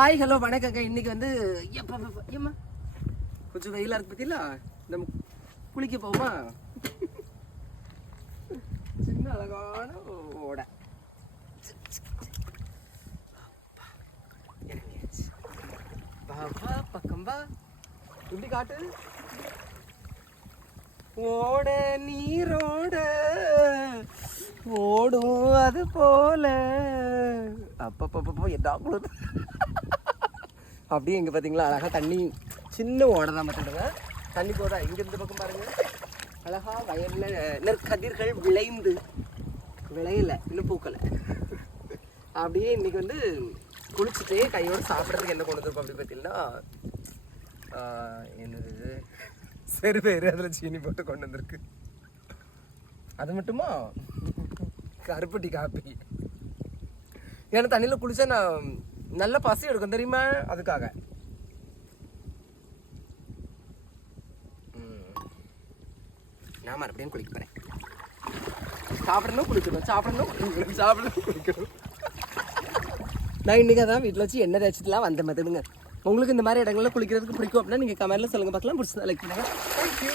Hi hello வணக்கங்க. இன்னைக்கு வந்து ஏம்மா? கொஞ்சம் வெயிலா இருக்கு பத்தியில நம்ம குளிக்க போவோமா? சின்ன அழகான ஓட. அப்பா, பக்கம் வா. இப்படி காட்டு. ஓட நீரோட ஓடும் அது போல. அப்பப்பப்போ எதாவது குளிர் அப்படியே இங்கே பார்த்தீங்களா அழகாக தண்ணி சின்ன ஓடை தான் பார்த்துடுங்க தண்ணி போதா இங்கே இந்த பக்கம் பாருங்க. அழகாக வயலில் நெற்கதிர்கள் விளைந்து விளையலை இன்னும் பூக்கலை. அப்படியே இன்றைக்கி வந்து குளிச்சுட்டு கையோடு சாப்பிட்றதுக்கு என்ன கொண்டு வந்திருப்போம் அப்படி பார்த்தீங்கன்னா என்னது? சரி பேர் அதில் சீனி போட்டு கொண்டு வந்திருக்கு. அது மட்டுமா? கருப்பட்டி காப்பி. ஏன்னா தண்ணியில் குளிச்சா நான் நல்ல பசி எடுக்கும் தெரியுமா? அதுக்காக. நான் மறுபடியும் குளிக்க போறேன். சாப்பிடணும் குளிக்கணும். சாப்பிடணும் குளிக்கணும். சாப்பிடணும் குளிக்கணும். நான் இன்னைக்கு அதான் வீட்டில் வச்சு எண்ணெய் தேய்ச்சிட்டுலாம் வந்த மாதிரிங்க உங்களுக்கு இந்த மாதிரி இடங்களில் குளிக்கிறதுக்கு பிடிக்கும் அப்படின்னா நீங்கள் கமெண்ட்டில் சொல்லுங்கள் பார்க்கலாம். பிடிச்சதா லைக் பண்ணுங்கள் தேங்க்யூ